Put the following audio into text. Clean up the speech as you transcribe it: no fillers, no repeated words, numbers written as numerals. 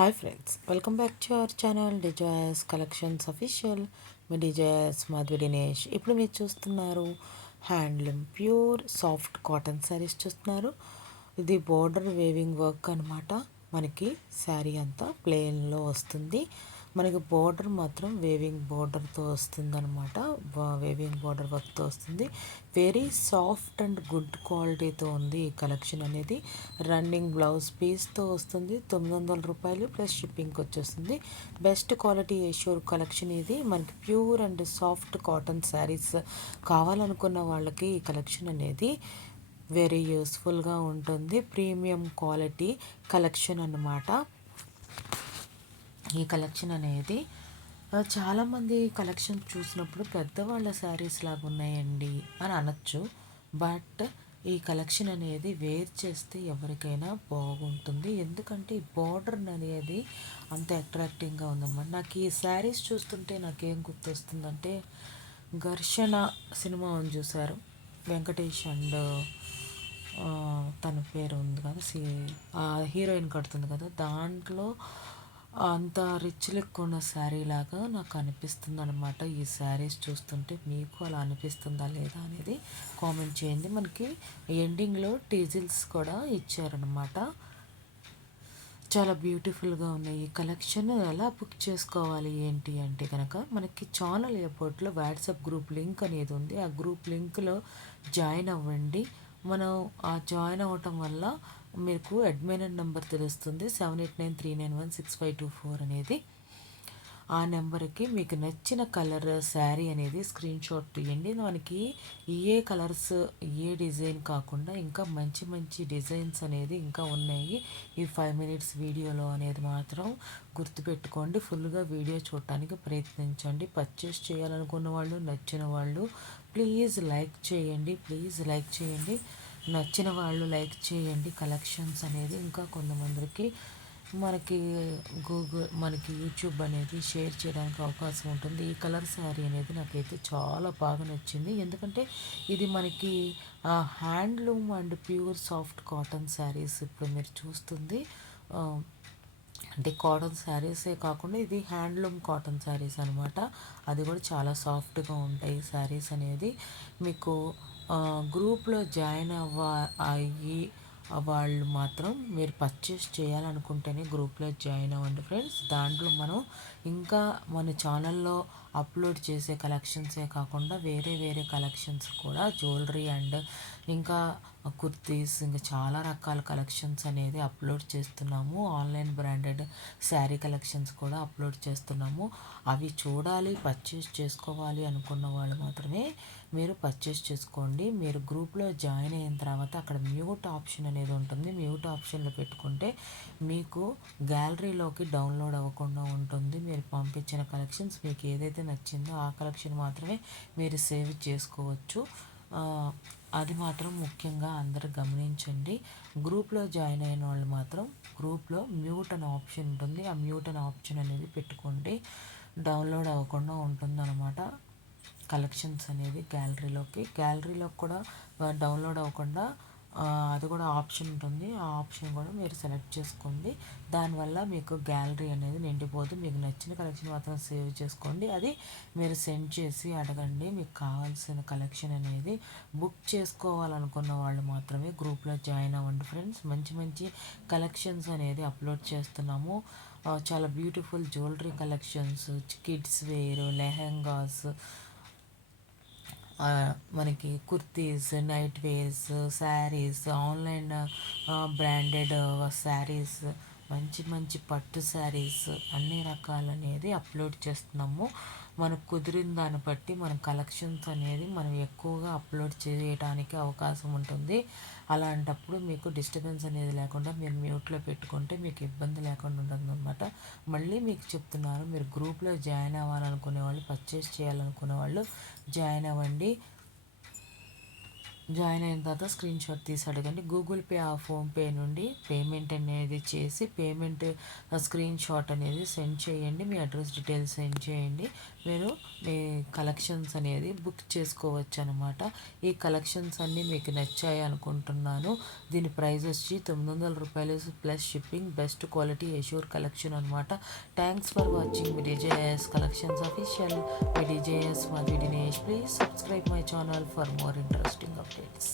Hi friends, welcome back to our channel డిజాయస్ collections official. మీ డిజాయస్ మాధవి దినేష్. ఇప్పుడు మీరు చూస్తున్నారు handloom pure soft cotton sarees చూస్తున్నారు. ఇది బోర్డర్ వేవింగ్ వర్క్ అనమాట. మనకి శారీ అంతా ప్లెయిన్లో వస్తుంది. మనకి బోర్డర్ మాత్రం వేవింగ్ బోర్డర్తో వస్తుంది అనమాట. వేవింగ్ బోర్డర్ వర్క్తో వస్తుంది. వెరీ సాఫ్ట్ అండ్ గుడ్ క్వాలిటీతో ఉంది ఈ కలెక్షన్ అనేది. రన్నింగ్ బ్లౌజ్ పీస్తో వస్తుంది. 900 రూపాయలు ప్లస్ షిప్పింగ్కి వచ్చేస్తుంది. బెస్ట్ క్వాలిటీ ఏష్యూర్ కలెక్షన్ ఇది. మనకి pure and soft cotton saris కావాలనుకున్న వాళ్ళకి ఈ కలెక్షన్ అనేది వెరీ యూస్ఫుల్గా ఉంటుంది. ప్రీమియం క్వాలిటీ కలెక్షన్ అన్నమాట. ఈ కలెక్షన్ అనేది చాలామంది కలెక్షన్ చూసినప్పుడు పెద్దవాళ్ళ శారీస్ లాగా ఉన్నాయండి అని అనొచ్చు. బట్ ఈ కలెక్షన్ అనేది వేర్ చేస్తే ఎవరికైనా బాగుంటుంది. ఎందుకంటే ఈ బార్డర్ అనేది అంత అట్రాక్టింగ్గా ఉందన్నమాట. నాకు ఈ శారీస్ చూస్తుంటే నాకేం గుర్తొస్తుందంటే, ఘర్షణ సినిమా ఉంది చూసారు, వెంకటేష్ అండ్ తన పేరు ఉంది కదా, హీరోయిన్ కడుతుంది కదా, దాంట్లో అంత రిచ్ లుక్ ఉన్న శారీ లాగా నాకు అనిపిస్తుంది అనమాట. ఈ శారీస్ చూస్తుంటే మీకు అలా అనిపిస్తుందా లేదా అనేది కామెంట్ చేయండి. మనకి ఎండింగ్లో టీజిల్స్ కూడా ఇచ్చారనమాట. చాలా బ్యూటిఫుల్గా ఉన్నాయి. ఈ కలెక్షన్ ఎలా బుక్ చేసుకోవాలి ఏంటి అంటే కనుక, మనకి ఛానల్ ఎయిర్పోర్ట్లో వాట్సాప్ గ్రూప్ లింక్ అనేది ఉంది. ఆ గ్రూప్ లింక్లో జాయిన్ అవ్వండి. మనం ఆ జాయిన్ అవ్వటం వల్ల మీకు అడ్మిన్ నెంబర్ తెలుస్తుంది, 7893916524 అనేది. ఆ నెంబర్కి మీకు నచ్చిన కలర్ శారీ అనేది స్క్రీన్ షాట్ తీయండి. మనకి ఏ కలర్స్ ఏ డిజైన్ కాకుండా ఇంకా మంచి మంచి డిజైన్స్ అనేది ఇంకా ఉన్నాయి ఈ 5 మినిట్స్ వీడియోలో అనేది మాత్రం గుర్తుపెట్టుకోండి. ఫుల్గా వీడియో చూడటానికి ప్రయత్నించండి. పర్చేస్ చేయాలనుకున్న వాళ్ళు, నచ్చిన వాళ్ళు ప్లీజ్ లైక్ చేయండి. నచ్చిన వాళ్ళు లైక్ చేయండి. కలెక్షన్స్ అనేది ఇంకా కొంతమందికి మనకి యూట్యూబ్ అనేది షేర్ చేయడానికి అవకాశం ఉంటుంది. ఈ కలర్ శారీ అనేది నాకైతే చాలా బాగా నచ్చింది. ఎందుకంటే ఇది మనకి handloom and pure soft cotton saris ఇప్పుడు మీరు చూస్తుంది. అంటే కాటన్ శారీసే కాకుండా ఇది హ్యాండ్లూమ్ కాటన్ శారీస్ అనమాట. అది కూడా చాలా సాఫ్ట్గా ఉంటాయి శారీస్ అనేది. మీకు గ్రూప్లో జాయిన్ అయ్యి వాళ్ళు మాత్రం మీరు పర్చేస్ చేయాలనుకుంటేనే గ్రూప్లో జాయిన్ అవ్వండి ఫ్రెండ్స్. దాంట్లో మనం ఇంకా మన ఛానల్లో అప్లోడ్ చేసే కలెక్షన్సే కాకుండా వేరే వేరే కలెక్షన్స్ కూడా, జ్యువెలరీ అండ్ ఇంకా కుర్తీస్, ఇంకా చాలా రకాల కలెక్షన్స్ అనేది అప్లోడ్ చేస్తున్నాము. ఆన్లైన్ బ్రాండెడ్ శారీ కలెక్షన్స్ కూడా అప్లోడ్ చేస్తున్నాము. అవి చూడాలి, పర్చేస్ చేసుకోవాలి అనుకున్న వాళ్ళు మాత్రమే మీరు పర్చేస్ చేసుకోండి. మీరు గ్రూప్లో జాయిన్ అయిన తర్వాత అక్కడ మ్యూట్ ఆప్షన్ అనేది ఉంటుంది. మ్యూట్ ఆప్షన్లో పెట్టుకుంటే మీకు గ్యాలరీలోకి డౌన్లోడ్ అవ్వకుండా ఉంటుంది. మీరు పంపించిన కలెక్షన్స్ మీకు ఏదైతే నచ్చిందో ఆ కలెక్షన్ మాత్రమే మీరు సేవ్ చేసుకోవచ్చు. అది మాత్రం ముఖ్యంగా అందరూ గమనించండి. గ్రూప్లో జాయిన్ అయిన వాళ్ళు మాత్రం గ్రూప్లో మ్యూట్ అనే ఆప్షన్ ఉంటుంది. ఆ మ్యూట్ అనే ఆప్షన్ అనేది పెట్టుకోండి. డౌన్లోడ్ అవ్వకుండా ఉంటుందన్నమాట కలెక్షన్స్ అనేది గ్యాలరీలోకి కూడా డౌన్లోడ్ అవ్వకుండా అది కూడా ఆప్షన్ ఉంటుంది. ఆ ఆప్షన్ కూడా మీరు సెలెక్ట్ చేసుకోండి. దానివల్ల మీకు గ్యాలరీ అనేది నిండిపోదు. మీకు నచ్చిన కలెక్షన్ మాత్రం సేవ్ చేసుకోండి. అది మీరు సెండ్ చేసి అడగండి. మీకు కావాల్సిన కలెక్షన్ అనేది బుక్ చేసుకోవాలనుకున్న వాళ్ళు మాత్రమే గ్రూప్లో జాయిన్ అవ్వండి ఫ్రెండ్స్. మంచి మంచి కలెక్షన్స్ అనేది అప్లోడ్ చేస్తున్నాము. చాలా beautiful jewellery collections, kids wear, lehengas, మనకి kurtis, night wears, sarees, online branded sarees, మంచి మంచి పట్టు శారీస్, అన్ని రకాలు అనేది అప్లోడ్ చేస్తున్నాము. మనకు కుదిరిన దాన్ని బట్టి మన కలెక్షన్స్ అనేది మనం ఎక్కువగా అప్లోడ్ చేయడానికి అవకాశం ఉంటుంది. అలాంటప్పుడు మీకు డిస్టర్బెన్స్ అనేది లేకుండా మీరు మ్యూట్లో పెట్టుకుంటే మీకు ఇబ్బంది లేకుండా ఉంటుందన్నమాట. మళ్ళీ మీకు చెప్తున్నాను, మీరు గ్రూప్లో జాయిన్ అవ్వాలనుకునే వాళ్ళు, పర్చేస్ చేయాలనుకునే వాళ్ళు జాయిన్ అవ్వండి. జాయిన్ అయిన తర్వాత స్క్రీన్‌షాట్ తీసి అడగండి. గూగుల్ పే, ఫోన్‌పే నుండి పేమెంట్ అనేది చేసి పేమెంట్ స్క్రీన్‌షాట్ అనేది సెండ్ చేయండి. మీ అడ్రస్ డీటెయిల్స్ సెండ్ చేయండి. మీరు మీ కలెక్షన్స్ అనేది బుక్ చేసుకోవచ్చనమాట. ఈ కలెక్షన్స్ అన్నీ మీకు నచ్చాయి అనుకుంటున్నాను. దీని ప్రైస్ వచ్చి ₹900 plus shipping. Best quality assure collection అనమాట. Thanks for watching VDJS collections official. VDJS Madhavi Dinesh. Please subscribe my channel for more interesting updates.